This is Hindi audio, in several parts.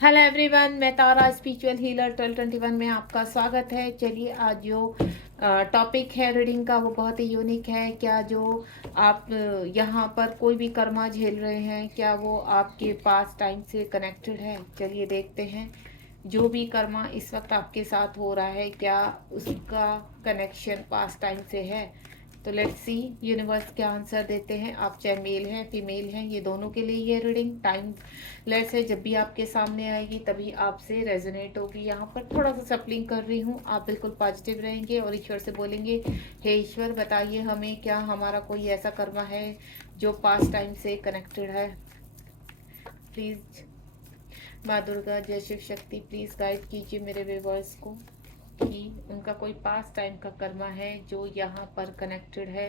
हेलो एवरीवन, मैं तारा स्पिरिचुअल हीलर 1221 में आपका स्वागत है। चलिए, आज जो टॉपिक है रीडिंग का वो बहुत ही यूनिक है। क्या जो आप यहाँ पर कोई भी कर्मा झेल रहे हैं, क्या वो आपके पास टाइम से कनेक्टेड है? चलिए देखते हैं। जो भी कर्मा इस वक्त आपके साथ हो रहा है, क्या उसका कनेक्शन पास टाइम से है? तो लेट्स सी यूनिवर्स क्या आंसर देते हैं। आप चाहे मेल हैं फीमेल हैं, ये दोनों के लिए ये रीडिंग टाइम लेस है। जब भी आपके सामने आएगी तभी आपसे रेजोनेट होगी। यहाँ पर थोड़ा सा सप्लिंग कर रही हूँ, आप बिल्कुल पॉजिटिव रहेंगे और ईश्वर से बोलेंगे, हे ईश्वर बताइए हमें, क्या हमारा कोई ऐसा कर्मा है जो पास टाइम से कनेक्टेड है। प्लीज़ माँ दुर्गा, जय शिव शक्ति, प्लीज़ गाइड कीजिए मेरे व्यूअर्स को कि उनका कोई पास टाइम का कर्मा है जो यहाँ पर कनेक्टेड है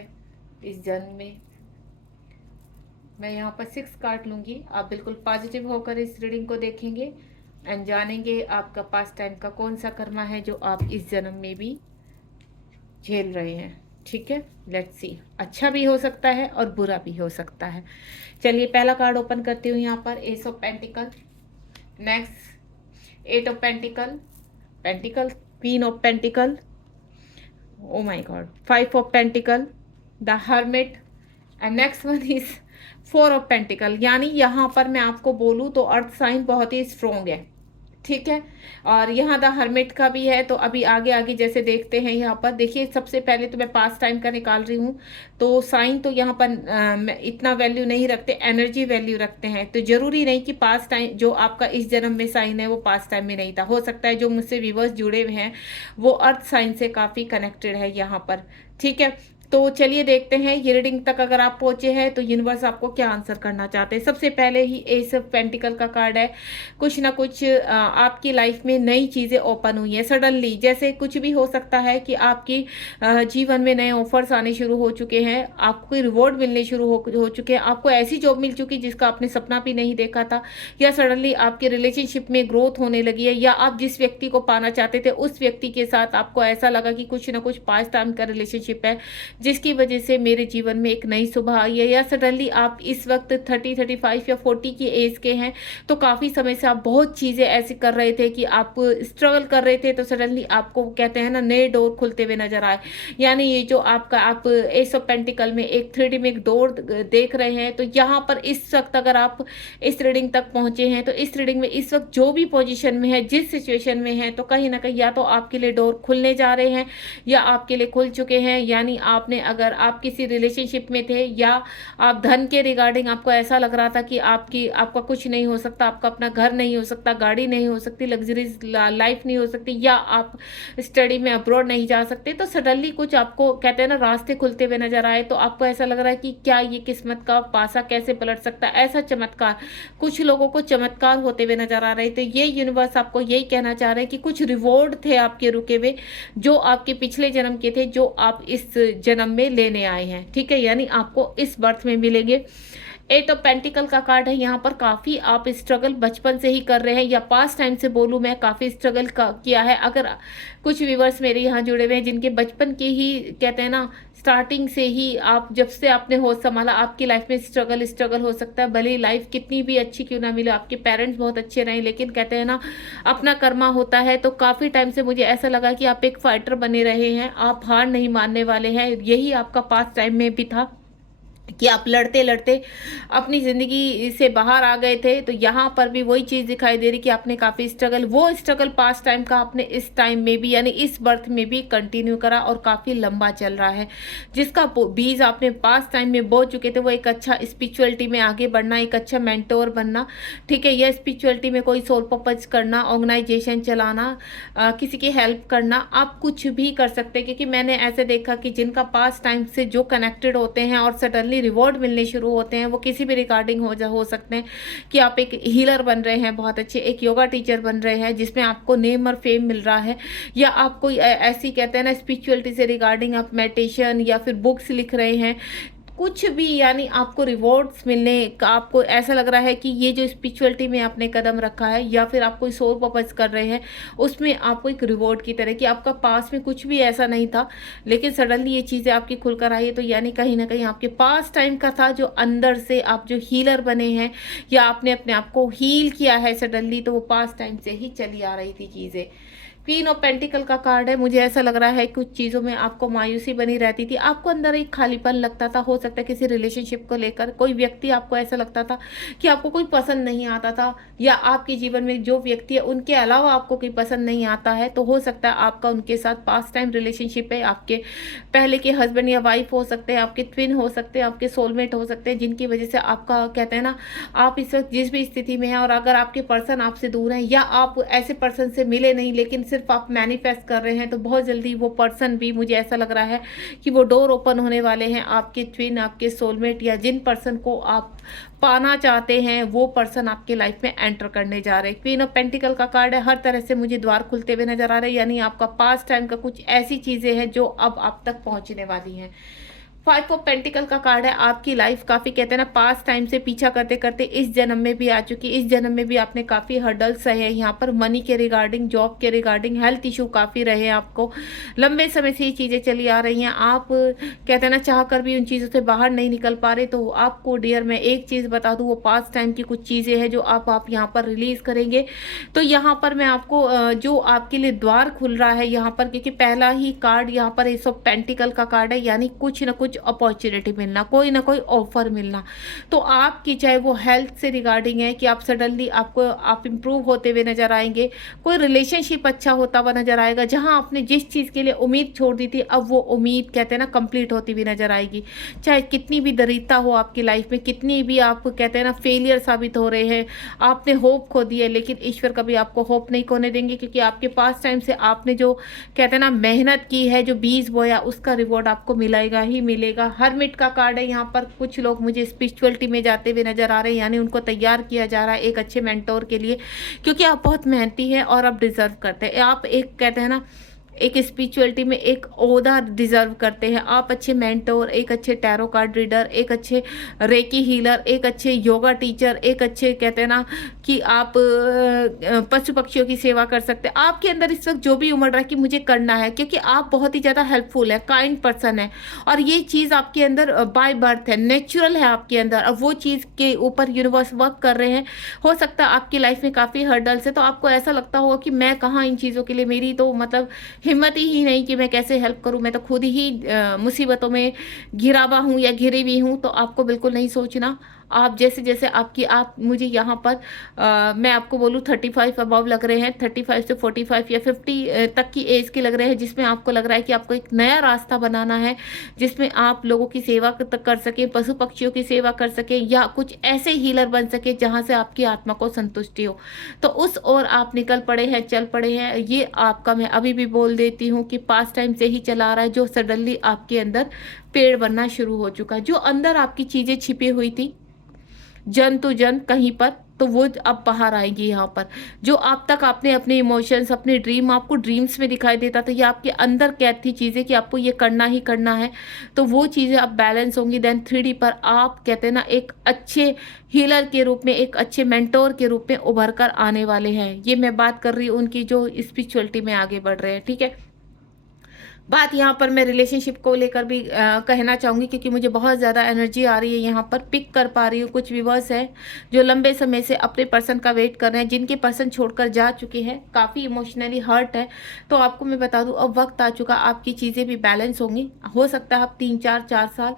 इस जन्म में। मैं यहाँ पर 6 कार्ड लूँगी, आप बिल्कुल पॉजिटिव होकर इस रीडिंग को देखेंगे एंड जानेंगे आपका पास टाइम का कौन सा कर्मा है जो आप इस जन्म में भी झेल रहे हैं। ठीक है, लेट्स सी। अच्छा भी हो सकता है और बुरा भी हो सकता है। चलिए पहला कार्ड ओपन करती हूँ। यहाँ पर S of pentacle, next 8 of pentacle, pentacle, queen of pentacle, oh my God, 5 of pentacle, the hermit and next one is 4 of pentacle. यानी यहाँ पर मैं आपको बोलूँ तो अर्थ साइन बहुत ही स्ट्रोंग है। ठीक है, और यहाँ द हर्मिट का भी है। तो अभी आगे आगे जैसे देखते हैं। यहाँ पर देखिए, सबसे पहले तो मैं पास टाइम का निकाल रही हूँ। तो साइन तो यहाँ पर इतना वैल्यू नहीं रखते, एनर्जी वैल्यू रखते हैं। तो जरूरी नहीं कि पास टाइम जो आपका इस जन्म में साइन है वो पास टाइम में नहीं था। हो सकता है जो मुझसे व्यूअर्स जुड़े हुए हैं वो अर्थ साइन से काफ़ी कनेक्टेड है यहाँ पर। ठीक है, तो चलिए देखते हैं ये रीडिंग तक अगर आप पहुंचे हैं तो यूनिवर्स आपको क्या आंसर करना चाहते हैं। सबसे पहले ही एस ऑफ पेंटिकल का कार्ड है। कुछ ना कुछ आपकी लाइफ में नई चीज़ें ओपन हुई हैं सडनली। जैसे कुछ भी हो सकता है कि आपकी जीवन में नए ऑफर्स आने शुरू हो चुके हैं, आपको रिवॉर्ड मिलने शुरू हो चुके हैं, आपको ऐसी जॉब मिल चुकी जिसका आपने सपना भी नहीं देखा था, या सडनली आपके रिलेशनशिप में ग्रोथ होने लगी है, या आप जिस व्यक्ति को पाना चाहते थे उस व्यक्ति के साथ आपको ऐसा लगा कि कुछ ना कुछ पास टाइम का रिलेशनशिप है जिसकी वजह से मेरे जीवन में एक नई सुबह आई है। या सडनली आप इस वक्त 30, 35 या 40 की एज के हैं, तो काफ़ी समय से आप बहुत चीज़ें ऐसी कर रहे थे कि आप स्ट्रगल कर रहे थे, तो सडनली आपको कहते हैं ना नए डोर खुलते हुए नजर आए। यानी ये जो आपका आप एस ऑफ पेंटिकल में एक 3D में एक डोर देख रहे हैं। तो यहाँ पर इस वक्त अगर आप इस रीडिंग तक पहुंचे हैं तो इस रीडिंग में इस वक्त जो भी पोजीशन में है, जिस सिचुएशन में है, तो कहीं ना कहीं या तो आपके लिए डोर खुलने जा रहे हैं या आपके लिए खुल चुके हैं। यानी आपने, अगर आप किसी रिलेशनशिप में थे या आप धन के रिगार्डिंग आपको ऐसा लग रहा था कि आपका कुछ नहीं हो सकता, आपका अपना घर नहीं हो सकता, गाड़ी नहीं हो सकती, लग्जरीज लाइफ नहीं हो सकती, या आप स्टडी में अब्रॉड नहीं जा सकते, तो सडनली कुछ आपको कहते हैं ना रास्ते खुलते हुए नजर आए। तो आपको ऐसा लग रहा है कि क्या ये किस्मत का पासा कैसे पलट सकता है, ऐसा चमत्कार कुछ लोगों को चमत्कार होते हुए नजर आ रहे थे। ये यूनिवर्स आपको यही कहना चाह रहे हैं कि कुछ रिवॉर्ड थे आपके रुके हुए, जो आपके पिछले जन्म के थे, जो आप इस जन्म में लेने आए हैं। ठीक है, यानी आपको इस बर्थ में मिलेंगे। 8 ऑफ पेंटिकल का कार्ड है। यहाँ पर काफ़ी आप स्ट्रगल बचपन से ही कर रहे हैं, या पास टाइम से बोलूँ मैं, काफ़ी स्ट्रगल किया है। अगर कुछ व्यूवर्स मेरे यहाँ जुड़े हुए हैं जिनके बचपन के ही कहते हैं ना स्टार्टिंग से ही, आप जब से आपने होश संभाला, आपकी लाइफ में स्ट्रगल हो सकता है। भले ही लाइफ कितनी भी अच्छी क्यों ना मिले, आपके पेरेंट्स बहुत अच्छे रहे, लेकिन कहते हैं ना अपना कर्मा होता है। तो काफ़ी टाइम से मुझे ऐसा लगा कि आप एक फाइटर बने रहे हैं, आप हार नहीं मानने वाले हैं। यही आपका पास टाइम में भी था कि आप लड़ते लड़ते अपनी ज़िंदगी से बाहर आ गए थे। तो यहाँ पर भी वही चीज़ दिखाई दे रही कि आपने काफ़ी स्ट्रगल, वो स्ट्रगल पास टाइम का आपने इस टाइम में भी, यानी इस बर्थ में भी कंटिन्यू करा, और काफ़ी लंबा चल रहा है। जिसका बीज आपने पास टाइम में बो चुके थे, वो एक अच्छा स्पिरिचुअलिटी में आगे बढ़ना, एक अच्छा मेंटोर बनना। ठीक है, यह स्पिरिचुअलिटी में कोई सोल पर्पज करना, ऑर्गेनाइजेशन चलाना, किसी की हेल्प करना, आप कुछ भी कर सकते हैं। क्योंकि मैंने ऐसे देखा कि जिनका पास टाइम से जो कनेक्टेड होते हैं और सडनली रिवॉर्ड मिलने शुरू होते हैं, वो किसी भी रिगार्डिंग हो सकते हैं कि आप एक हीलर बन रहे हैं बहुत अच्छे, एक योगा टीचर बन रहे हैं जिसमें आपको नेम और फेम मिल रहा है, या आप कोई ऐसी कहते हैं ना स्पिरिचुअलिटी से रिगार्डिंग आप मेडिटेशन या फिर बुक्स लिख रहे हैं, कुछ भी यानी आपको रिवॉर्ड्स मिलने का, आपको ऐसा लग रहा है कि ये जो स्पिरिचुअलिटी में आपने कदम रखा है या फिर आप कोई सोल पर्पस कर रहे हैं, उसमें आपको एक रिवॉर्ड की तरह कि आपका पास में कुछ भी ऐसा नहीं था, लेकिन सडनली ये चीज़ें आपकी खुलकर आई है। तो यानी कहीं ना कहीं आपके पास टाइम का था, जो अंदर से आप जो हीलर बने हैं या आपने अपने आप को हील किया है सडनली, तो वो पास टाइम से ही चली आ रही थी चीज़ें। क्वीन ऑफ पेंटिकल का कार्ड है। मुझे ऐसा लग रहा है कुछ चीज़ों में आपको मायूसी बनी रहती थी, आपको अंदर एक खालीपन लगता था। हो सकता है किसी रिलेशनशिप को लेकर कोई व्यक्ति, आपको ऐसा लगता था कि आपको कोई पसंद नहीं आता था, या आपके जीवन में जो व्यक्ति है उनके अलावा आपको कोई पसंद नहीं आता है। तो हो सकता है आपका उनके साथ पास्ट टाइम रिलेशनशिप है, आपके पहले के हस्बैंड या वाइफ हो सकते हैं, आपके ट्विन हो सकते हैं, आपके सोलमेट हो सकते हैं, जिनकी वजह से आपका कहते हैं ना, आप इस वक्त जिस भी स्थिति में हैं, और अगर आपके पर्सन आपसे दूर हैं या आप ऐसे पर्सन से मिले नहीं लेकिन सिर्फ आप मैनिफेस्ट कर रहे हैं, तो बहुत जल्दी वो पर्सन भी, मुझे ऐसा लग रहा है कि वो डोर ओपन होने वाले हैं। आपके ट्विन, आपके सोलमेट या जिन पर्सन को आप पाना चाहते हैं, वो पर्सन आपके लाइफ में एंटर करने जा रहे हैं। क्वीन ऑफ पेंटिकल का कार्ड है। हर तरह से मुझे द्वार खुलते हुए नजर आ रहे हैं, यानी आपका पास्ट टाइम का कुछ ऐसी चीजें हैं जो अब आप तक पहुंचने वाली हैं। 5 ऑफ पेंटिकल का कार्ड है। आपकी लाइफ काफ़ी कहते हैं ना, पास्ट टाइम से पीछा करते करते इस जन्म में भी आ चुकी। इस जन्म में भी आपने काफ़ी हर्डल्स सहे हैं यहाँ पर, मनी के रिगार्डिंग, जॉब के रिगार्डिंग, हेल्थ इशू काफ़ी रहे हैं आपको। लंबे समय से ये चीज़ें चली आ रही हैं, आप कहते हैं ना चाह कर भी उन चीज़ों से बाहर नहीं निकल पा रहे। तो आपको डियर मैं एक चीज़ बता दूँ, वो पास्ट टाइम की कुछ चीज़ें हैं जो आप यहाँ पर रिलीज़ करेंगे। तो यहाँ पर मैं आपको जो आपके लिए द्वार खुल रहा है यहाँ पर, क्योंकि पहला ही कार्ड यहाँ पर एस ऑफ पेंटिकल का कार्ड है, यानी कुछ ना कुछ अपॉर्चुनिटी मिलना, कोई ना कोई ऑफर मिलना। तो आपकी चाहे वो हेल्थ से रिगार्डिंग है कि आप सडनली आप इंप्रूव होते हुए नजर आएंगे, कोई रिलेशनशिप अच्छा होता हुआ नजर आएगा, जहां आपने जिस चीज़ के लिए उम्मीद छोड़ दी थी, अब वो उम्मीद कहते हैं ना कंप्लीट होती हुई नजर आएगी। चाहे कितनी भी दरिद्रता हो आपकी लाइफ में, कितनी भी आप कहते हैं ना फेलियर साबित हो रहे हैं, आपने होप खो दी है, लेकिन ईश्वर कभी आपको होप नहीं खोने देंगे, क्योंकि आपके पास टाइम से आपने जो कहते हैं ना मेहनत की है, जो बीज बोया, उसका रिवॉर्ड आपको मिलेगा ही मिलेगा। हरमिट का कार्ड है यहाँ पर। कुछ लोग मुझे स्पिरिचुअलिटी में जाते हुए नजर आ रहे हैं, यानी उनको तैयार किया जा रहा है एक अच्छे मेंटोर के लिए, क्योंकि आप बहुत मेहनती हैं और आप डिजर्व करते हैं। आप एक कहते हैं ना एक स्पिरिचुअलिटी में एक ओहदा डिजर्व करते हैं। आप अच्छे मेंटोर, एक अच्छे टैरो कार्ड रीडर, एक अच्छे रेकी हीलर, एक अच्छे योगा टीचर, एक अच्छे कहते हैं ना कि आप पशु पक्षियों की सेवा कर सकते हैं। आपके अंदर इस वक्त जो भी उमड़ रहा है कि मुझे करना है, क्योंकि आप बहुत ही ज़्यादा हेल्पफुल है, काइंड पर्सन है, और ये चीज़ आपके अंदर बाय बर्थ है, नेचुरल है आपके अंदर, और वो चीज़ के ऊपर यूनिवर्स वर्क कर रहे हैं। हो सकता है आपकी लाइफ में काफ़ी हर्डल्स है, तो आपको ऐसा लगता होगा कि मैं कहाँ इन चीज़ों के लिए, मेरी तो मतलब हिम्मत ही नहीं कि मैं कैसे हेल्प करूं, मैं तो खुद ही मुसीबतों में घिरा हुआ हूं या घिरी हुई हूं। तो आपको बिल्कुल नहीं सोचना। आप जैसे जैसे आप मुझे यहाँ पर मैं आपको बोलूँ 35 अबव लग रहे हैं, 35 से 45 या 50 तक की एज के लग रहे हैं, जिसमें आपको लग रहा है कि आपको एक नया रास्ता बनाना है, जिसमें आप लोगों की सेवा कर सके, पशु पक्षियों की सेवा कर सके, या कुछ ऐसे हीलर बन सके जहाँ से आपकी आत्मा को संतुष्टि हो। तो उस ओर आप निकल पड़े हैं, चल पड़े हैं। ये आपका मैं अभी भी बोल देती हूँ कि पास्ट टाइम से ही चला आ रहा है, जो सडनली आपके अंदर पेड़ बनना शुरू हो चुका है। जो अंदर आपकी चीज़ें छिपी हुई थी जन टू जन कहीं पर, तो वो अब बाहर आएगी यहाँ पर। जो आप तक आपने अपने इमोशंस, अपने ड्रीम, आपको ड्रीम्स में दिखाई देता था, ये आपके अंदर कैद थी चीज़ें कि आपको ये करना ही करना है, तो वो चीज़ें अब बैलेंस होंगी। देन 3D पर आप कहते हैं ना एक अच्छे हीलर के रूप में, एक अच्छे मेंटोर के रूप में उभर कर आने वाले हैं। ये मैं बात कर रही हूँ उनकी जो स्पिरिचुअलिटी में आगे बढ़ रहे हैं, ठीक है। बात यहाँ पर मैं रिलेशनशिप को लेकर भी कहना चाहूँगी, क्योंकि मुझे बहुत ज़्यादा एनर्जी आ रही है यहाँ पर, पिक कर पा रही हूँ। कुछ व्यूअर्स हैं जो लंबे समय से अपने पर्सन का वेट कर रहे हैं, जिनके पर्सन छोड़कर जा चुके हैं, काफ़ी इमोशनली हर्ट है। तो आपको मैं बता दूँ अब वक्त आ चुका, आपकी चीज़ें भी बैलेंस होंगी। हो सकता है आप 3-4 साल,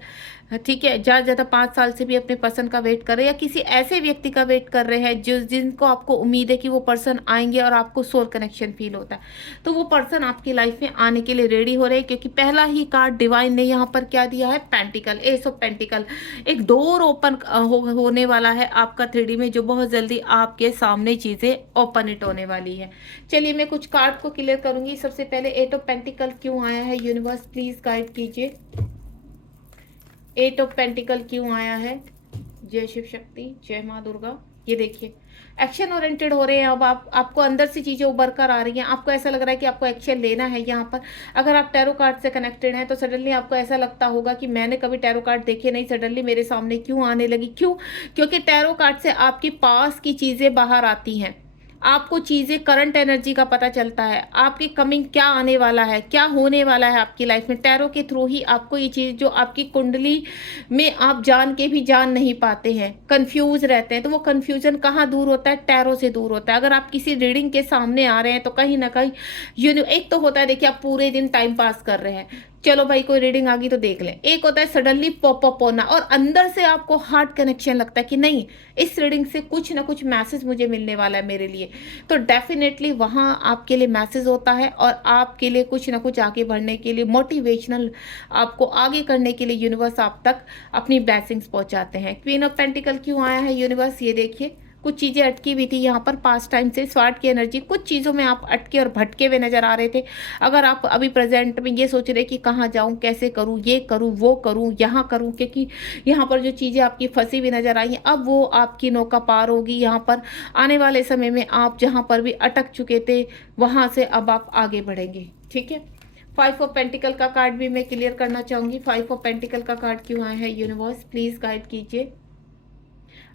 ठीक है, ज़्यादा ज़्यादा 5 साल से भी अपने पर्सन का वेट कर रहे हैं, या किसी ऐसे व्यक्ति का वेट कर रहे हैं जिनको आपको उम्मीद है कि वो पर्सन आएंगे और आपको सोल कनेक्शन फील होता है। तो वो पर्सन आपकी लाइफ में आने के लिए रेडी हो रहे हैं, क्योंकि पहला ही कार्ड डिवाइन ने यहाँ पर क्या दिया है, पेंटिकल, एस ऑफ पेंटिकल। एक डोर ओपन होने वाला है आपका 3D में, जो बहुत जल्दी आपके सामने चीज़ें ओपन इट होने वाली है। चलिए मैं कुछ कार्ड को क्लियर करूंगी। सबसे पहले 8 ऑफ पेंटिकल क्यों आया है, यूनिवर्स प्लीज गाइड कीजिए। 8 ऑफ पेंटिकल क्यों आया है, जय शिव शक्ति, जय माँ दुर्गा। ये देखिए एक्शन ओरिएंटेड हो रहे हैं। अब आपको अंदर से चीज़ें उभर कर आ रही हैं, आपको ऐसा लग रहा है कि आपको एक्शन लेना है यहाँ पर। अगर आप टैरो कार्ड से कनेक्टेड हैं तो सडनली आपको ऐसा लगता होगा कि मैंने कभी टैरो कार्ड देखे नहीं, सडनली मेरे सामने क्यों आने लगी। क्यों? क्योंकि टैरो कार्ड से आपकी पास की चीज़ें बाहर आती हैं, आपको चीज़ें करंट एनर्जी का पता चलता है, आपकी कमिंग क्या आने वाला है, क्या होने वाला है आपकी लाइफ में। टैरो के थ्रू ही आपको ये चीज़ जो आपकी कुंडली में आप जान के भी जान नहीं पाते हैं, कंफ्यूज रहते हैं, तो वो कंफ्यूजन कहाँ दूर होता है? टैरो से दूर होता है। अगर आप किसी रीडिंग के सामने आ रहे हैं तो कहीं ना कहीं एक तो होता है, देखिए आप पूरे दिन टाइम पास कर रहे हैं, चलो भाई कोई रीडिंग आ गई तो देख लें। एक होता है सडनली पॉप अप होना और अंदर से आपको हार्ट कनेक्शन लगता है कि नहीं, इस रीडिंग से कुछ ना कुछ मैसेज मुझे मिलने वाला है मेरे लिए। तो डेफिनेटली वहाँ आपके लिए मैसेज होता है और आपके लिए कुछ ना कुछ आगे बढ़ने के लिए मोटिवेशनल, आपको आगे करने के लिए यूनिवर्स आप तक अपनी ब्लेसिंग्स पहुंचाते हैं। क्वीन ऑफ पेंटिकल क्यों आया है यूनिवर्स? ये देखिए, कुछ चीज़ें अटकी हुई थी यहाँ पर पास्ट टाइम से, स्वार्ट की एनर्जी, कुछ चीज़ों में आप अटके और भटके हुए नजर आ रहे थे। अगर आप अभी प्रेजेंट में ये सोच रहे कि कहाँ जाऊँ, कैसे करूँ, ये करूँ, वो करूँ, यहाँ करूँ, क्योंकि यहाँ पर जो चीज़ें आपकी फंसी हुई नजर आई हैं, अब वो आपकी नौका पार होगी। यहाँ पर आने वाले समय में आप जहाँ पर भी अटक चुके थे वहाँ से अब आप आगे बढ़ेंगे। ठीक है, 5 ऑफ पेंटिकल का कार्ड भी मैं क्लियर करना चाहूँगी। 5 ऑफ पेंटिकल का कार्ड क्यों आया है यूनिवर्स? प्लीज़ गाइड कीजिए।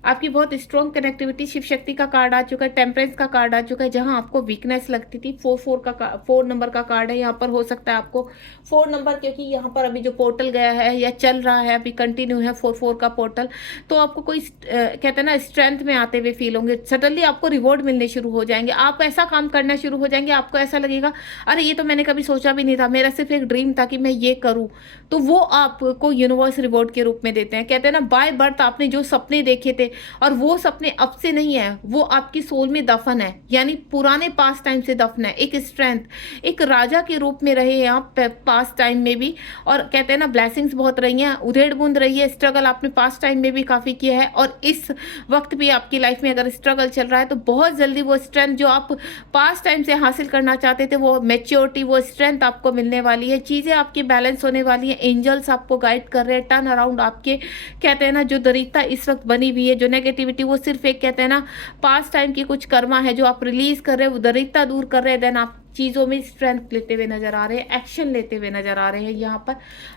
आपकी बहुत स्ट्रॉन्ग कनेक्टिविटी, शिव शक्ति का कार्ड आ चुका है, टेम्परेंस का कार्ड आ चुका है, जहां आपको वीकनेस लगती थी। 4 नंबर का कार्ड है यहाँ पर। हो सकता है आपको 4 नंबर, क्योंकि यहाँ पर अभी जो पोर्टल गया है या चल रहा है, अभी कंटिन्यू है 4 का पोर्टल, तो आपको कोई कहते हैं ना स्ट्रेंथ में आते हुए फील होंगे। सडनली आपको रिवॉर्ड मिलने शुरू हो जाएंगे, आप ऐसा काम करना शुरू हो जाएंगे, आपको ऐसा लगेगा अरे ये तो मैंने कभी सोचा भी नहीं था, मेरा सिर्फ एक ड्रीम था कि मैं ये करूँ। तो वो आपको यूनिवर्स रिवॉर्ड के रूप में देते हैं। कहते हैं ना बाय बर्थ आपने जो सपने देखे थे और वो सपने अब से नहीं है, वो आपकी सोल में दफन है, यानी पुराने पास टाइम से दफन है। एक स्ट्रेंथ, एक राजा के रूप में रहे हैं आप पास टाइम में भी, और कहते हैं ना ब्लेसिंग्स बहुत रही हैं, उधेड़ बूंद रही है, स्ट्रगल आपने पास टाइम में भी काफ़ी किया है, और इस वक्त भी आपकी लाइफ में अगर स्ट्रगल चल रहा है तो बहुत जल्दी वो स्ट्रेंथ जो आप पास टाइम से हासिल करना चाहते थे, वो मेच्योरिटी, वो स्ट्रेंथ आपको मिलने वाली है। चीज़ें आपकी बैलेंस होने वाली है, एंजल्स आपको गाइड कर रहे हैं, टर्न अराउंड आपके, कहते हैं ना जो दरिद्रता इस वक्त बनी हुई है, जो नेगेटिविटी, वो सिर्फ एक कहते हैं ना पास्ट टाइम की कुछ कर्मा है जो आप रिलीज कर रहे हैं, वो दरिद्रता दूर कर रहे हैं। देन आप चीज़ों में स्ट्रेंथ लेते हुए नजर आ रहे हैं, एक्शन लेते हुए नजर आ रहे हैं। यहाँ पर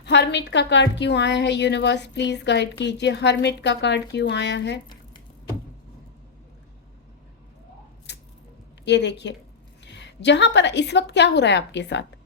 हर्मिट का कार्ड क्यों आया है यूनिवर्स? प्लीज गाइड कीजिए, हर्मिट का कार्ड क्यों आया है? ये देखिए, जहां पर इस वक्त क्या हो रहा है आपके साथ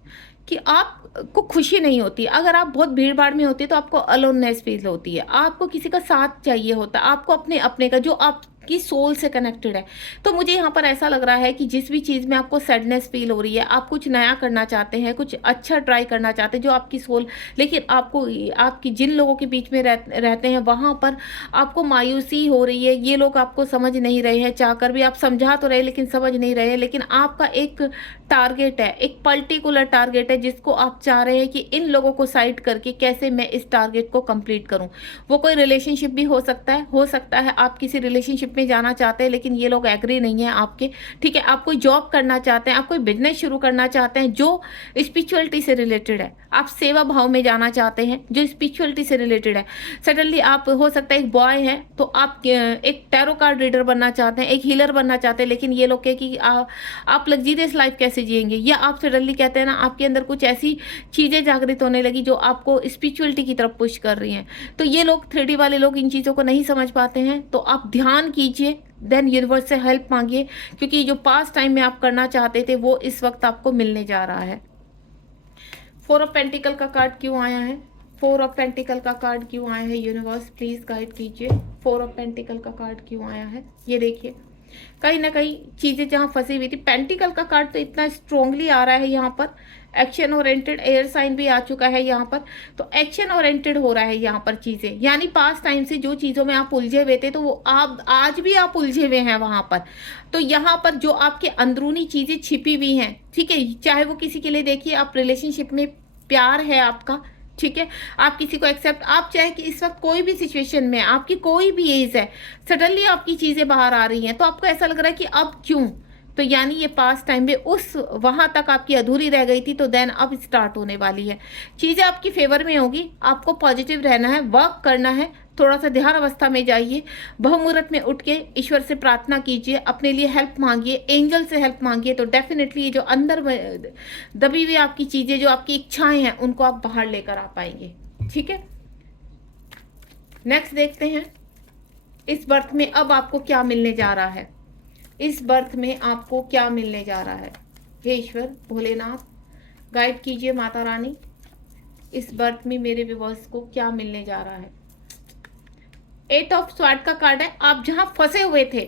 कि आपको खुशी नहीं होती। अगर आप बहुत भीड़ भाड़ में होती है तो आपको अलोननेस फील होती है, आपको किसी का साथ चाहिए होता है, आपको अपने अपने का जो आपकी सोल से कनेक्टेड है। तो मुझे यहाँ पर ऐसा लग रहा है कि जिस भी चीज़ में आपको सैडनेस फील हो रही है, आप कुछ नया करना चाहते हैं, कुछ अच्छा ट्राई करना चाहते हैं, जो आपकी सोल, लेकिन आपको आपकी जिन लोगों के बीच में रहते हैं वहाँ पर आपको मायूसी हो रही है। ये लोग आपको समझ नहीं रहे हैं, चाहकर भी आप समझा तो रहे लेकिन समझ नहीं रहे हैं। लेकिन आपका एक टारगेट है, एक पर्टिकुलर टारगेट है जिसको आप चाह रहे हैं कि इन लोगों को साइड करके कैसे मैं इस टारगेट को कंप्लीट करूं। वो कोई रिलेशनशिप भी हो सकता है आप किसी रिलेशनशिप में जाना चाहते हैं लेकिन ये लोग एग्री नहीं है आपके। ठीक है, आप कोई जॉब करना चाहते हैं, आप कोई बिजनेस शुरू करना चाहते हैं जो स्पिरिचुअलिटी से रिलेटेड है, आप सेवा भाव में जाना चाहते हैं जो स्पिरिचुअलिटी से रिलेटेड है। सडनली आप, हो सकता है एक बॉय है तो आप एक टैरो कार्ड रीडर बनना चाहते हैं, एक हीलर बनना चाहते हैं, लेकिन ये लोग कहे कि आप लग्जरियस लाइफ कैसे जिएंगे, या आप सडनली कहते हैं ना आपके अंदर कुछ ऐसी चीज़ें जागृत होने लगी जो आपको स्पिरिचुअलिटी की तरफ पुश कर रही हैं। तो ये लोग 3D वाले लोग इन चीज़ों को नहीं समझ पाते हैं, तो आप ध्यान कीजिए, देन यूनिवर्स से हेल्प मांगिए, क्योंकि जो पास्ट टाइम में आप करना चाहते थे वो इस वक्त आपको मिलने जा रहा है। 4 ऑफ पेंटिकल का कार्ड क्यों आया है? 4 ऑफ पेंटिकल का कार्ड क्यों आया है यूनिवर्स? प्लीज गाइड कीजिए, 4 ऑफ पेंटिकल का कार्ड क्यों आया है? ये देखिए, कहीं ना कहीं चीजें जहां फंसी हुई थी। पेंटिकल का कार्ड तो इतना स्ट्रांगली आ रहा है यहाँ पर, एक्शन ओरिएंटेड, एयर साइन भी आ चुका है यहाँ पर, तो एक्शन ओरिएंटेड हो रहा है यहाँ पर चीजें, यानी पास टाइम से जो चीजों में आप उलझे हुए थे तो वो आप आज भी आप उलझे हुए हैं वहां पर। तो यहाँ पर जो आपके अंदरूनी चीजें छिपी हुई हैं, ठीक है, चाहे वो किसी के लिए, देखिए आप रिलेशनशिप में, प्यार है आपका, ठीक है, आप किसी को एक्सेप्ट, आप चाहे कि इस वक्त कोई भी सिचुएशन में, आपकी कोई भी एज है, सडनली आपकी चीजें बाहर आ रही हैं तो आपको ऐसा लग रहा है कि अब क्यों, तो यानी ये पास टाइम में उस वहां तक आपकी अधूरी रह गई थी, तो देन अब स्टार्ट होने वाली है, चीजें आपकी फेवर में होगी। आपको पॉजिटिव रहना है, वर्क करना है, थोड़ा सा ध्यान अवस्था में जाइए, बहुमुहूर्त में उठ के ईश्वर से प्रार्थना कीजिए, अपने लिए हेल्प मांगिए, एंजल से हेल्प मांगिए, तो डेफिनेटली ये जो अंदर दबी हुई आपकी चीज़ें, जो आपकी इच्छाएं हैं, उनको आप बाहर लेकर आ पाएंगे। ठीक है, नेक्स्ट देखते हैं इस बर्थ में अब आपको क्या मिलने जा रहा है। इस बर्थ में आपको क्या मिलने जा रहा है। हे ईश्वर भोलेनाथ, गाइड कीजिए माता रानी, इस बर्थ में मेरे व्यूअर्स को क्या मिलने जा रहा है। 8 ऑफ स्वॉर्ड का कार्ड है। आप जहां फंसे हुए थे,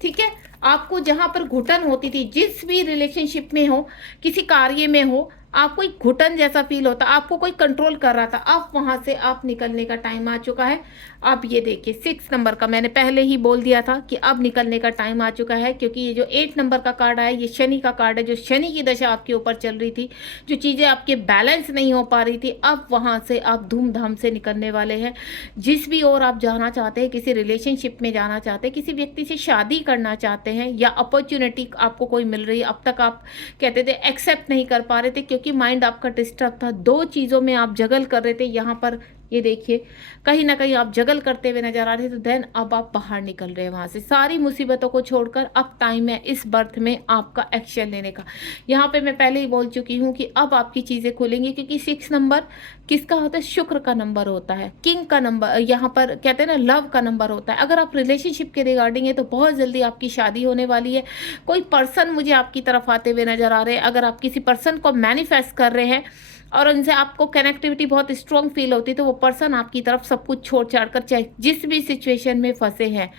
ठीक है, आपको जहां पर घुटन होती थी, जिस भी रिलेशनशिप में हो, किसी कार्य में हो, आपको एक घुटन जैसा फील होता, आपको कोई कंट्रोल कर रहा था, अब वहां से आप निकलने का टाइम आ चुका है। अब ये देखिए 6 नंबर का मैंने पहले ही बोल दिया था कि अब निकलने का टाइम आ चुका है, क्योंकि ये जो 8 नंबर का कार्ड आया, ये शनि का कार्ड है। जो शनि की दशा आपके ऊपर चल रही थी, जो चीज़ें आपके बैलेंस नहीं हो पा रही थी, अब वहां से आप धूमधाम से निकलने वाले हैं। जिस भी ओर आप जाना चाहते हैं, किसी रिलेशनशिप में जाना चाहते हैं, किसी व्यक्ति से शादी करना चाहते हैं, या अपॉर्चुनिटी आपको कोई मिल रही है, अब तक आप कहते थे एक्सेप्ट नहीं कर पा रहे थे क्योंकि माइंड आपका डिस्टर्ब था, 2 चीज़ों में आप जगल कर रहे थे। यहाँ पर ये देखिए कहीं ना कहीं आप जगल करते हुए नजर आ रहे थे, तो देन अब आप बाहर निकल रहे हैं वहाँ से, सारी मुसीबतों को छोड़कर। अब टाइम है इस बर्थ में आपका एक्शन लेने का। यहाँ पे मैं पहले ही बोल चुकी हूँ कि अब आपकी चीज़ें खुलेंगी, क्योंकि 6 नंबर किसका होता है, शुक्र का नंबर होता है, किंग का नंबर, यहाँ पर कहते हैं ना लव का नंबर होता है। अगर आप रिलेशनशिप के रिगार्डिंग है तो बहुत जल्दी आपकी शादी होने वाली है। कोई पर्सन मुझे आपकी तरफ आते हुए नजर आ रहे हैं। अगर आप किसी पर्सन को मैनिफेस्ट कर रहे हैं और उनसे आपको कनेक्टिविटी बहुत स्ट्रॉन्ग फील होती है, तो वो पर्सन आपकी तरफ सब कुछ छोड़ छाड़ कर, चाहे जिस भी सिचुएशन में फंसे हैं,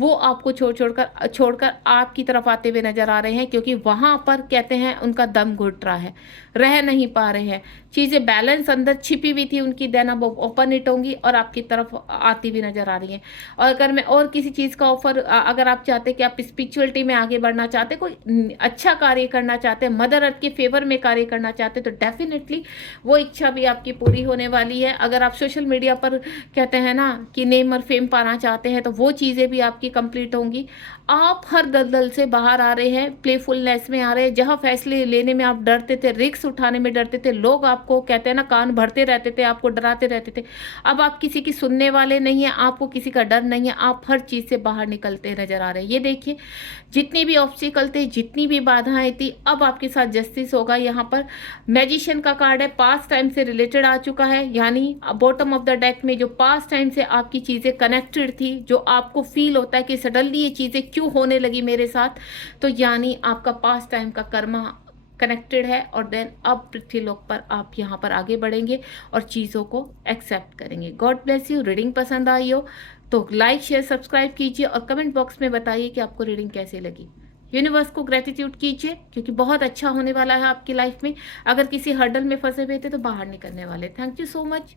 वो आपको छोड़कर आपकी तरफ आते हुए नजर आ रहे हैं, क्योंकि वहां पर कहते हैं उनका दम घुट रहा है, रह नहीं पा रहे हैं, चीज़ें बैलेंस अंदर छिपी हुई थी उनकी, देन अब ओपन इट होंगी और आपकी तरफ आती हुई नजर आ रही हैं। और अगर मैं और किसी चीज़ का ऑफर, अगर आप चाहते हैं कि आप स्पिरिचुअलिटी में आगे बढ़ना चाहते, कोई अच्छा कार्य करना चाहते हैं, मदर अर्थ के फेवर में कार्य करना चाहते, तो डेफिनेटली वो इच्छा भी आपकी पूरी होने वाली है। अगर आप सोशल मीडिया पर कहते हैं ना कि नेम और फेम पाना चाहते हैं, तो वो चीज़ें भी आपकी कंप्लीट होंगी। आप हर दलदल से बाहर आ रहे हैं, प्लेफुलनेस में आ रहे हैं। जहां फैसले लेने में आप डरते थे, रिस्क उठाने में डरते थे, लोग आपको कहते हैं ना कान भरते रहते थे, आपको डराते रहते थे, अब आप किसी की सुनने वाले नहीं है, आपको किसी का डर नहीं है, आप हर चीज़ से बाहर निकलते नजर आ रहे हैं। ये देखिए जितनी भी ऑब्स्टिकल थे, जितनी भी बाधाएं थी, अब आपके साथ जस्टिस होगा। यहाँ पर मैजिशियन का कार्ड है, पास्ट टाइम से रिलेटेड आ चुका है, यानी बॉटम ऑफ द डेक में जो पास्ट टाइम से आपकी चीज़ें कनेक्टेड थी, जो आपको फील होता है कि सडनली ये चीज़ें क्यों होने लगी मेरे साथ, तो यानी आपका पास्ट टाइम का कर्मा कनेक्टेड है। और देन अब पृथ्वीलोक पर आप यहाँ पर आगे बढ़ेंगे और चीज़ों को एक्सेप्ट करेंगे। God bless you. रीडिंग पसंद आई हो तो लाइक शेयर सब्सक्राइब कीजिए और कमेंट बॉक्स में बताइए कि आपको रीडिंग कैसे लगी। यूनिवर्स को ग्रेटिट्यूड कीजिए, क्योंकि बहुत अच्छा होने वाला है आपकी लाइफ में। अगर किसी हर्डल में फंसे हुए थे तो बाहर निकलने वाले। Thank you so much.